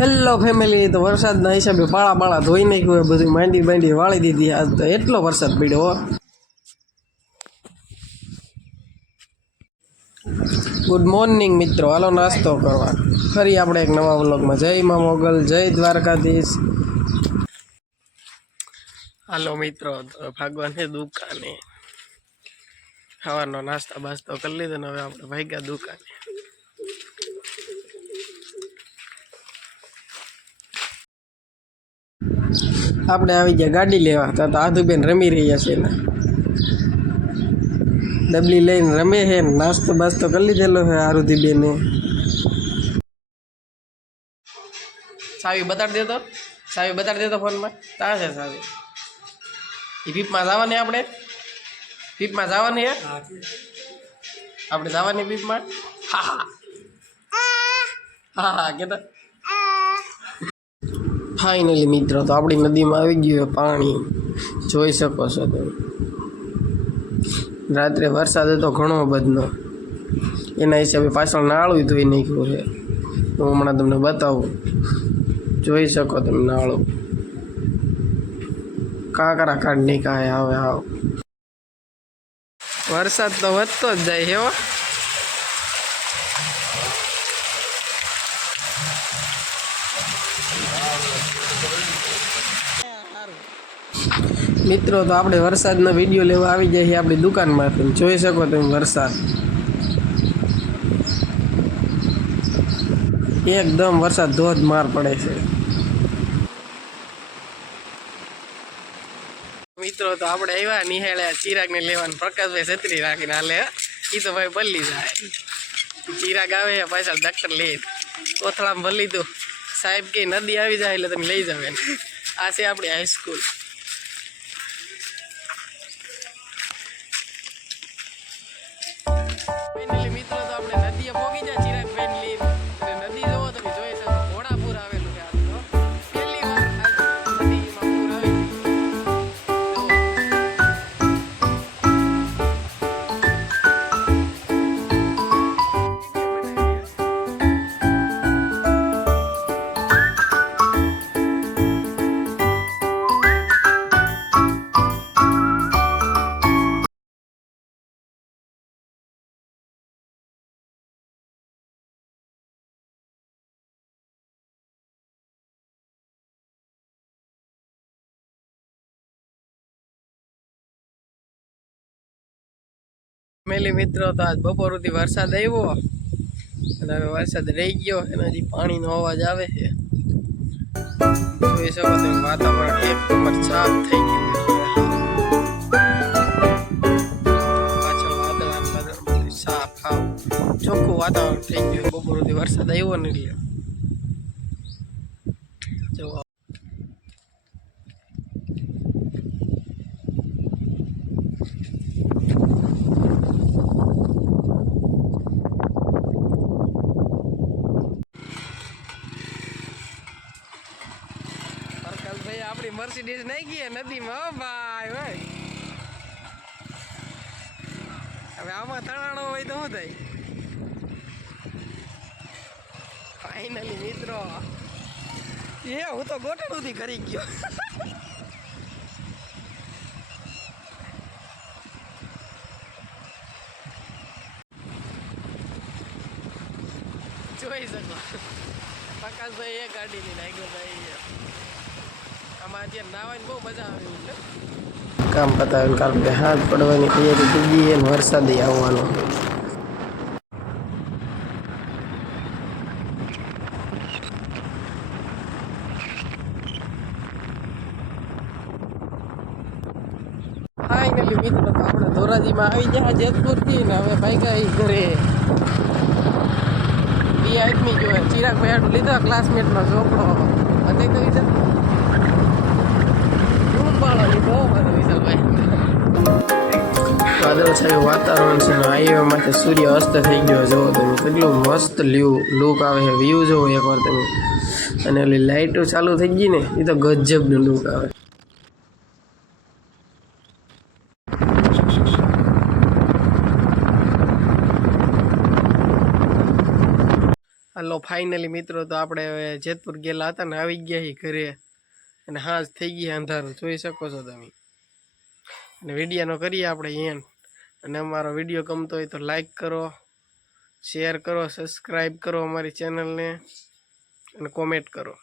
Hello family તો વરસાદના હિસાબે પાળા પાળા ધોઈ નાખ્યું બધું માંડી માંડી વાળી દીધી. આજ તો એટલો વરસાદ પડ્યો ગુડ મોર્નિંગ મિત્રો. હાલો નાસ્તો કરવા. ફરી આપણે એક નવા વ્લોગમાં. જય મા મોગલ, જય દ્વારકાધીશ. હાલો, મિત્રો. તો ભાગવાન છે દુકાને. ખાવાનો નાસ્તા બાસ્તો કરી લીધો ને હવે આપણે ભાગ્યા દુકાને. આપણે આવી ગયા ગાડી લેવા. તો આધુબેન રમી રહ્યા છે ને. ડબલી લઈને રમે છે ને. નાસ્તો બાસ્તો કરી લીધેલો છે આરુધિબેને સાવી બતાડી દેતો. સાવી બતાડી દેતો ફોનમાં. તા છે સાવી? એ પીપમાં જવાની આપણે? પીપમાં જવાની હે? આપણે જવાની પીપમાં? હા. હા હા હા કેતા. ફાઇનલી મિત્રો, તો આપણી નદીમાં આવી ગયું પાણી. જોઈ શકો છો તમે. રાત્રે વરસાદ હતો ઘણો બધનો. એના હિસાબે પાછળ નાળું ધોઈ નાખ્યું છે. હું હમણાં તમને બતાવું. જોઈ શકો તમે નાળું. કાંકરા કાઢ નીકાય આવે, આવ. વરસાદ તો વધતો જ જાય છે મિત્રો, તો આપણે વરસાદનો વીડિયો લેવા આવી છે આપણી દુકાનમાં જોઈ શકો તમે વરસાદ. એકદમ વરસાદ ધોધમાર પડે છે. મિત્રો, તો આપણે આવ્યા નિહાળ્યા ચિરાગને લેવાનું. પ્રકાશભાઈ છત્રી રાખીને હાલે એ તો ભાઈ ભલી જાય. ચિરાગ આવે પાછા ડૉક્ટર લે. કોથળામાં ભલી દો સાહેબ કે નદી આવી જાય એટલે તમે લઈ જાવ આ છે આપણી હાઈસ્કૂલ ફેમિલી મિત્રો, તો આજ બપોર સુધી વરસાદ આવ્યો. અને હવે વરસાદ રહી ગયો એના હજી પાણીનો અવાજ આવે છે. જોઈ શકો તમે, વાતાવરણ એક નંબર સાફ થઈ ગયું છે. પાછળ વાદળ અને વાદળ બધું સાફ હાવ ચોખ્ખું વાતાવરણ થઈ ગયું બપોર સુધી વરસાદ આવ્યો ને એટલે જો પ્રકાશભાઈ આપણી મર્સિડીઝ નહીં ગઈ નદીમાં હો ભાઈ ભાઈ હવે આમાં તણાણો હોય તો શું થાય ફાઈનલી મિત્રો એ હું તો સુધી કરી ગયો. જોઈ શકો. પ્રકાશભાઈ એ ગાડીની નાખ્યો ભાઈ આમાં અત્યારે નાવાની બહુ મજા આવે એવું છે કામ પતાવીને કારણ કે હાથ પડવાની તૈયારી થઈ ગઈ અને વરસાદ આવવાનો. ફાઇનલી મિત્રો આપણે ધોરાજીમાં આવી ગયા જેતપુરથી ને હવે ભાગ્યા ઈ ઘરે. બે આદમી જોયે ચિરાગ ભાઈ લીધા ક્લાસમેટનો છોકરો હતો તો રૂપાળો લીધો મારો વિશાલભાઈ વાદળ છાયું વાતાવરણ છે ને હાઈવે માંથી સૂર્ય અસ્ત થઈ ગયો જોવો તમે, કેટલું મસ્ત લીવ લુક આવે છે. વ્યૂ જોવો એકવાર તમે. અને ઓલી લાઇટો ચાલુ થઈ ગઈ ને એ તો ગજબનું લુક આવે. હાલો ફાઇનલી મિત્રો, તો આપણે જેતપુર ગયેલા હતા ને, આવી ગયા ઘરે. અને હાજ થઈ ગઈ અંધારું, જોઈ શકો છો તમે. અને વિડીયાનો કરીએ આપણે એન્ડ. અને અમારો વીડિયો ગમતો હોય તો લાઈક કરો, શેર કરો, સબસ્ક્રાઈબ કરો અમારી ચેનલને, અને કોમેન્ટ કરો.